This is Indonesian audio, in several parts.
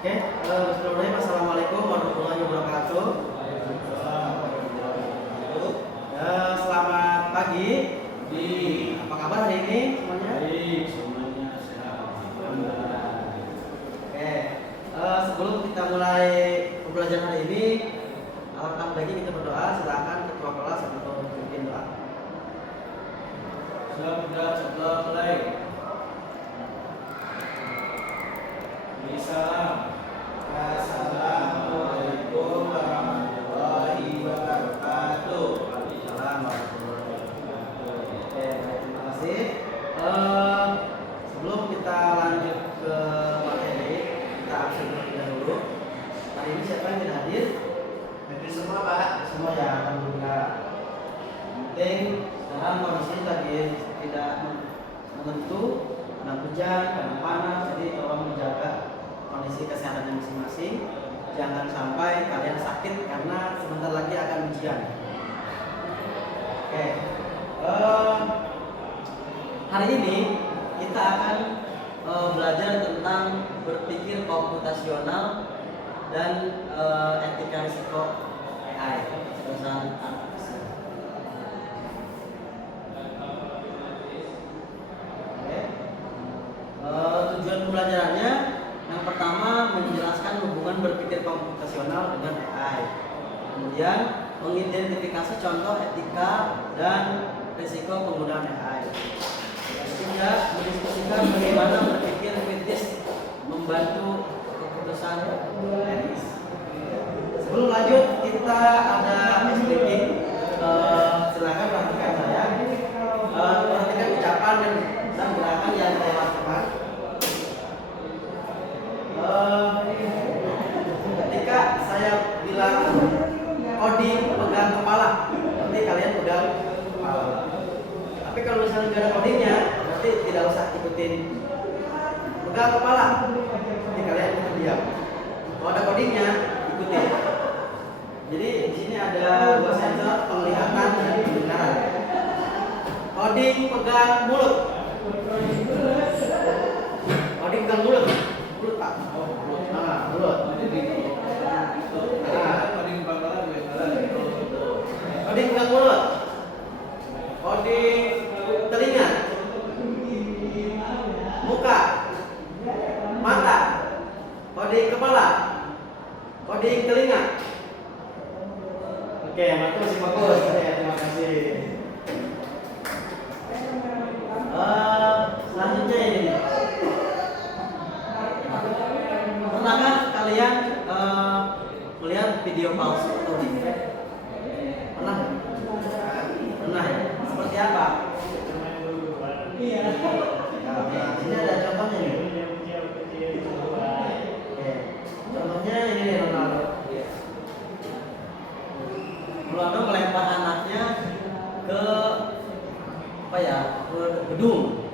Oke, bismillahirrahmanirrahim. Assalamualaikum warahmatullahi wabarakatuh. Selamat pagi. Apa kabar hari ini semuanya? Baik, semuanya sehat. Oke, sebelum kita mulai pembelajaran hari ini, alangkah baiknya kita berdoa. Silakan ketua kelas untuk memimpin doa. Sudah mulai. Salam. Assalamualaikum warahmatullahi wabarakatuh. Waalaikumsalam warahmatullahi wabarakatuh. Oke, baik, terima kasih. Sebelum kita lanjut ke materi, kita absen terlebih dahulu. Hari ini siapa yang tidak hadir? Hadir semua, Pak. Semua ya, alhamdulillah. Penting sekarang kondisi lagi tidak menentu, kadang hujan, kadang panas, jadi tolong menjaga kondisi kesehatannya masing-masing. Jangan sampai kalian sakit karena sebentar lagi akan ujian. Oke, hari ini kita akan belajar tentang berpikir komputasional dan etika risiko AI. Tujuan pembelajarannya yang pertama menjelaskan hubungan berpikir komputasional dengan AI. Kemudian mengidentifikasi contoh etika dan risiko penggunaan AI. Ketiga, mendiskusikan bagaimana berpikir kritis membantu keputusan etis. Sebelum lanjut, kita ada SPP. Silakan perhatikan saya. Perhatikan ucapan dan gerakan yang saya lakukan. Ketika saya bilang coding pegang kepala, nanti kalian pegang kepala. Tapi kalau misalnya nggak ada codingnya, berarti tidak usah ikutin pegang kepala. Nanti kalian ikutin diam. Kalau ada codingnya, ikutin. Jadi di sini ada dua sensor penglihatan dan pendengaran. Coding pegang mulut. Coding pegang mulut. Mulut, Pak. Nah, mulut. Coding pegang mulut. Coding telinga. Muka. Mata. Coding kepala. Coding telinga. Oke, masih bagus. Terima kasih. Selanjutnya ini. Pernahkah kalian melihat video palsu atau deepfake? Pernah? Pernah ya? Seperti apa? Nah, ini ada contohnya nih. Oke. Contohnya ini nih, Ronaldo. Ronaldo melempar anaknya ke apa ya? Ke gedung.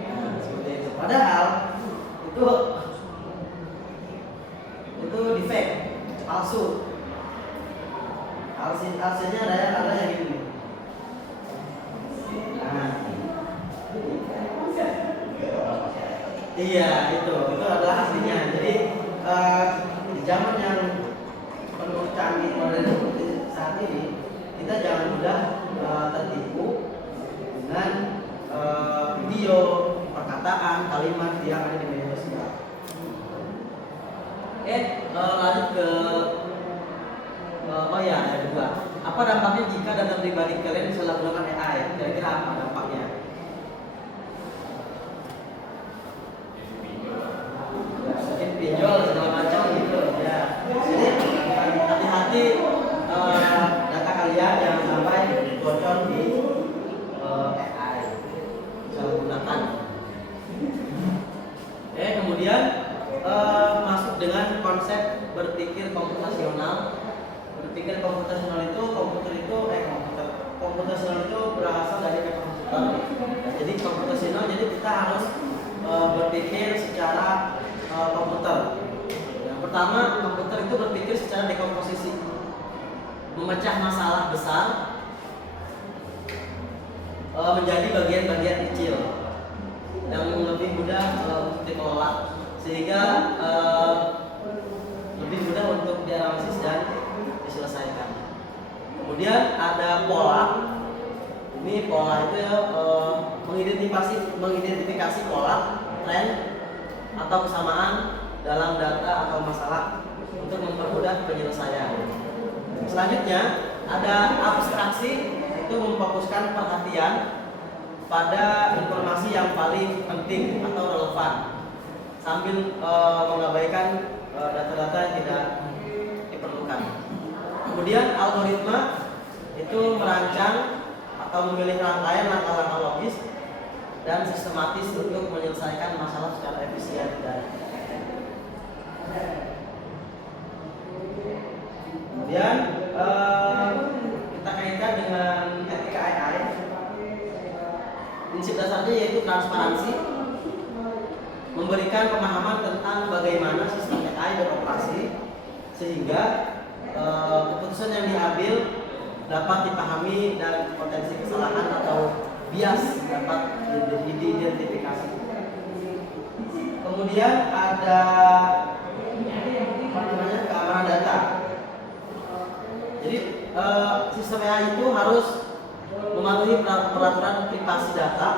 Nah, seperti itu. Padahal itu defect, palsu. Hasilnya ada yang ini. Nah, iya itu adalah aslinya. Jadi di zaman yang penuh canggih modern seperti saat ini, kita jangan mudah tertipu dengan video, perkataan, kalimat yang ada di media sosial. Lanjut ke ada dua. Apa dampaknya jika data pribadi kalian disalahgunakan AI? Kira-kira apa dampaknya? Mungkin pinjol segala macam gitu ya. Jadi hati-hati data kalian jangan sampai bocor di AI. Disalahgunakan. Kemudian masuk dengan konsep berpikir komputasional. Berpikir komputasional itu komputasional itu berasal dari kata komputer. Nah, jadi komputasional, jadi kita harus berpikir secara komputer. Yang pertama, komputer itu berpikir secara dekomposisi, memecah masalah besar menjadi bagian-bagian kecil yang lebih mudah untuk dikelola, sehingga dan diselesaikan. Kemudian ada pola. Ini pola itu mengidentifikasi pola, tren atau kesamaan dalam data atau masalah untuk mempermudah penyelesaian. Selanjutnya ada abstraksi, itu memfokuskan perhatian pada informasi yang paling penting atau relevan sambil mengabaikan data-data yang tidak diperlukan. Kemudian algoritma itu merancang atau memilih rangkaian langkah-langkah logis dan sistematis untuk menyelesaikan masalah secara efisien dan kemudian kita kaitkan dengan etika AI. Prinsip dasarnya yaitu transparansi, memberikan pemahaman tentang bagaimana sistem AI beroperasi sehingga keputusan yang diambil dapat dipahami dan potensi kesalahan atau bias dapat diidentifikasi. Kemudian ada keamanan data. Jadi sistem AI itu harus mematuhi peraturan privasi data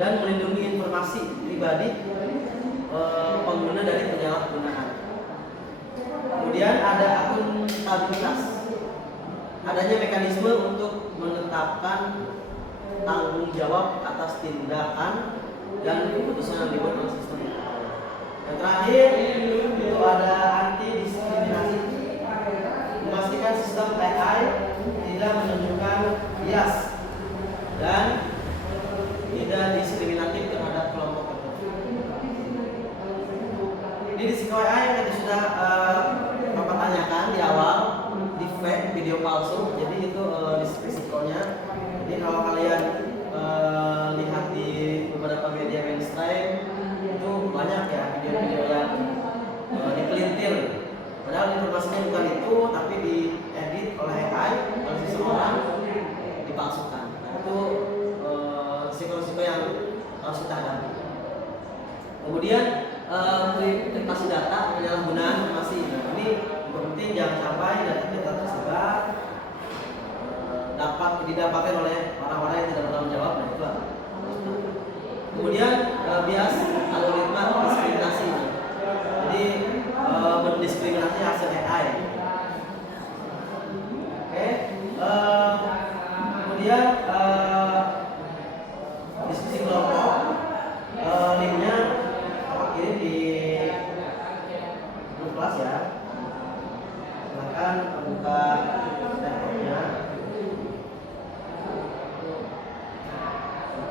dan melindungi informasi pribadi pengguna dari penyalahgunaan. Kemudian ada akuntabilitas. Adanya mekanisme untuk menetapkan tanggung jawab atas tindakan dan keputusan yang dibuat oleh sistem. Yang terakhir itu ada anti diskriminasi. Memastikan sistem AI tidak menunjukkan bias dan tidak diskriminatif terhadap kelompok tertentu. Ini risiko AI yang tadi sudah Bapak tanyakan di awal, deepfake, video palsu. Jadi itu risikonya. Jadi kalau kalian lihat di beberapa media mainstream itu banyak ya video-video yang dipelintir. Padahal informasinya bukan itu, tapi diedit oleh AI oleh seseorang, dipalsukan. Itu risiko-risiko yang harus kita hadapi. Kemudian privasi data, penyalahgunaan informasi. Ini penting, jangan sampai data-data tersebar dapat didapatkan oleh orang-orang yang tidak bertanggung jawab. Nah, itu kemudian bias algoritma diskriminasi. Jadi mendiskriminasi hasil AI. Oke. Kemudian diskusi kelompok. Linknya Bapak kirim di grup kelas ya. Silakan buka laptopnya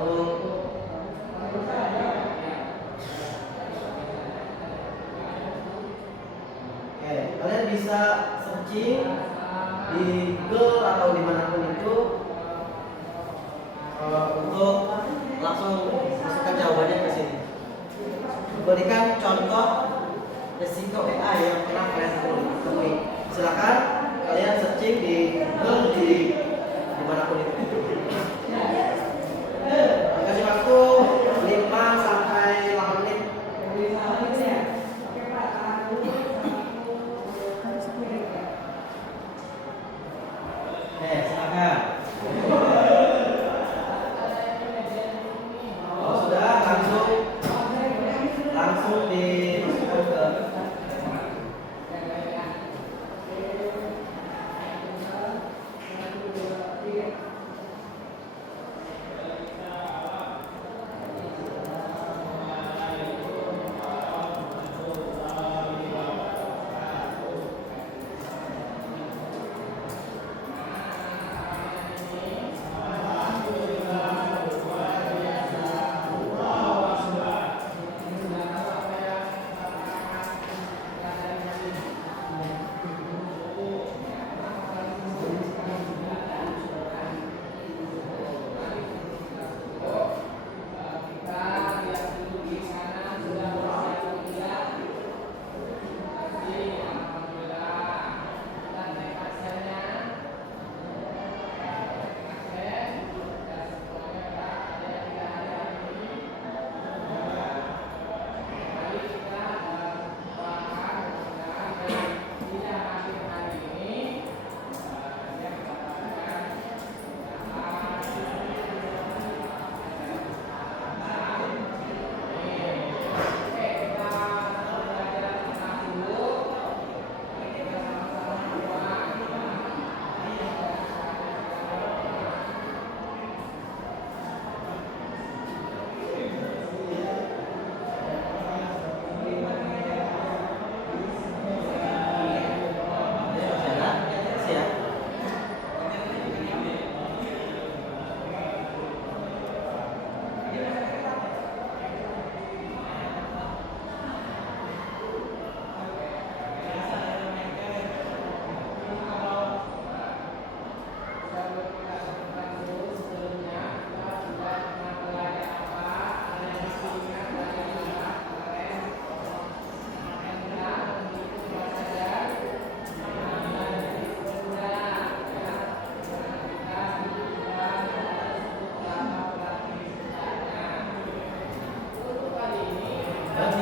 untuk kalian bisa searching di Google atau dimanapun itu untuk langsung masukkan jawabannya ke sini. Berikan contoh risiko AI yang pernah kalian temui. Silakan kalian searching di Google di dimanapun itu. Kasih waktu 5 sampai 8 menit. Silakan. Kalau sudah langsung dimasukkan ke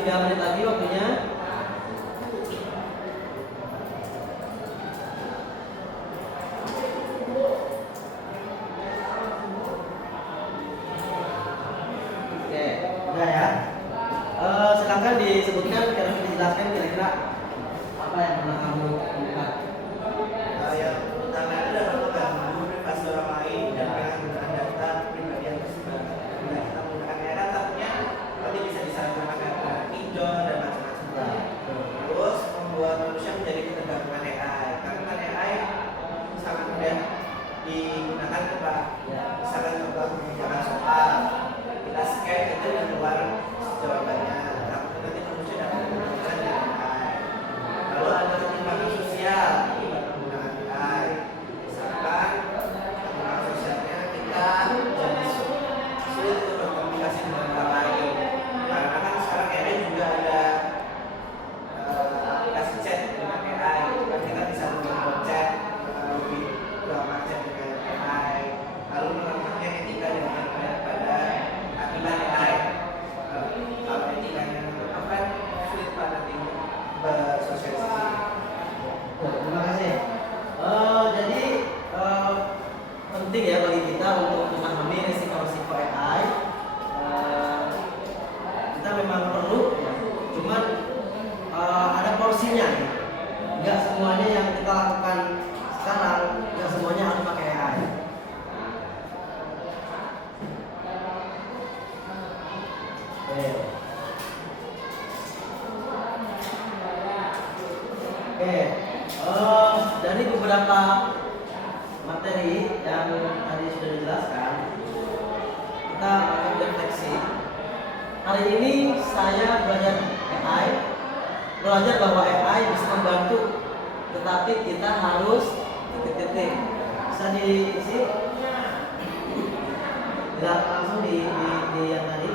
3 menit lagi waktunya. Oke, udah ya. Silakan disebutkan, dijelaskan kira-kira apa yang pernah kamu lihat. Yang pertama adalah mengganggu privasi orang lain dan menggunakan data pribadi yang tersebar. Bila kita menggunakan AI, takutnya nanti bisa disalahgunakan ke pinjol dan macam-macam. Terus membuat manusia menjadi ketergantungan AI, karena AI sangat mudah digunakan tuh, Pak. Misalkan contoh kebijakan soal kita scan itu dan keluar jawabannya. Takutnya nanti manusia dapat menggunakan AI. Lalu ada ketimpangan sosial akibat penggunaan AI. Misalkan ketimpangan sosialnya kita jadi sulit untuk berkomunikasi dengan orang lain. Karena kan sekarang AI juga ada aplikasi chat dengan AI. Kan kita bisa membuat chat lebih gampang chat dengan AI. Lalu menerapkannya etika dan berpihak pada aturan AI. Kalau etikanya apa sulit Pak nanti bersosialisasi. Terima kasih. Jadi penting ya bagi kita untuk memahami risiko-risiko AI. Kita memang perlu, ya. Cuman ada porsinya. Nggak semuanya yang kita lakukan sekarang, nggak semuanya harus pakai AI. Oke. Dari beberapa materi yang tadi sudah dijelaskan, kita akan refleksi. Hari ini saya belajar AI, belajar bahwa AI bisa membantu, tetapi kita harus titik-titik. Bisa diisi? Tidak langsung di yang tadi.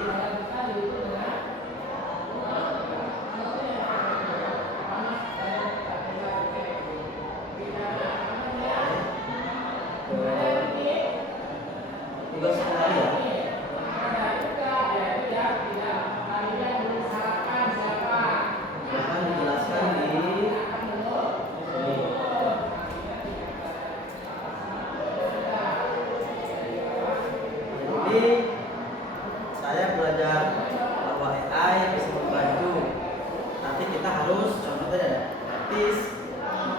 Tugas sekali ya. Akan dijelaskan di sini. Jadi saya belajar bahwa AI bisa membantu, tapi kita harus contohnya ada praktis,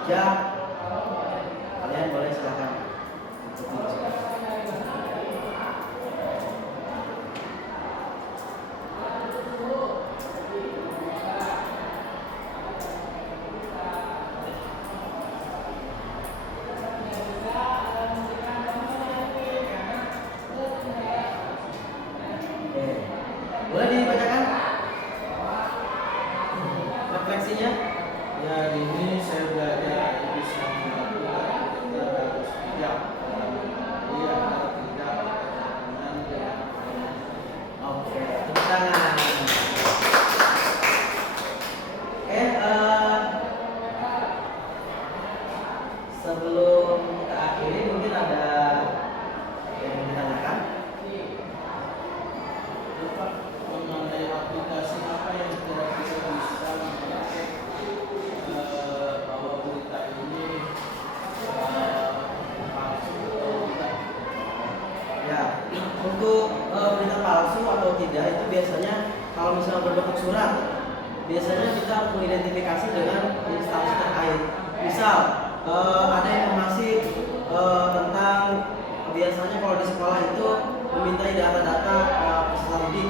bijak. Kalian boleh silakan. Boleh dibacakan refleksinya? Ya, hari ini saya belajar bisa melakukan kita harus bijak dia tidak dengan Oke, tepuk tangan. Oke, sebelum kita akhiri mungkin ada yang ditanyakan. mengenai aplikasi apa yang kira-kira bisa mengecek bahwa berita ini palsu atau tidak. Ya, untuk berita palsu atau tidak itu biasanya kalau misalnya berbentuk surat, biasanya kita harus mengidentifikasi dengan instansi terkait. Misal ada informasi tentang biasanya kalau di sekolah itu memintai data-data peserta didik.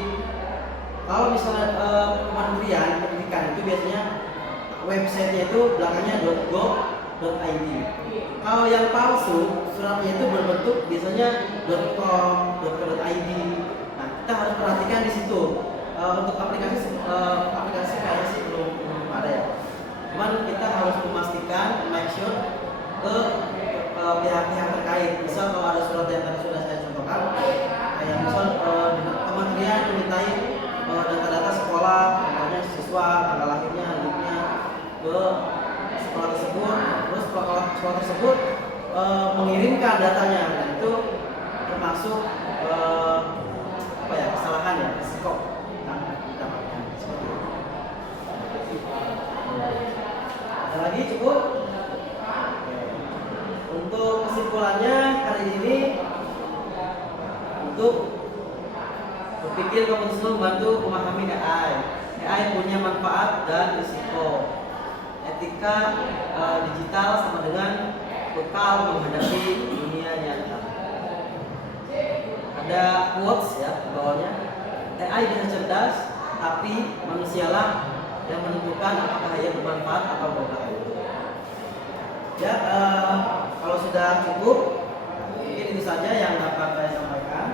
Kalau misalnya Kementerian Pendidikan itu biasanya websitenya itu belakangnya .go.id. Kalau yang palsu suratnya itu berbentuk biasanya .com, .co.id. Nah, kita harus perhatikan di situ. Untuk aplikasi kayaknya sih belum ada ya. Cuman kita harus memastikan, make sure ke pihak-pihak terkait. Misal kalau ada surat yang tadi sudah saya contohkan, kayak misal kementerian memintai data-data sekolah, contohnya siswa, tanggal lahirnya, hidupnya ke sekolah tersebut, terus sekolah tersebut mengirimkan datanya, dan itu termasuk kesalahan ya, risiko. Nah, dapatkan seperti itu. lagi cukup? Untuk kesimpulannya hari ini, untuk berpikir komputasi membantu memahami AI. AI punya manfaat dan risiko. Etika digital sama dengan bekal menghadapi dunia nyata. Ada quotes ya di bawahnya. AI bisa cerdas, tapi manusialah yang menentukan apakah ia bermanfaat atau berbahaya. Ya, kalau sudah cukup, mungkin itu saja yang dapat saya sampaikan.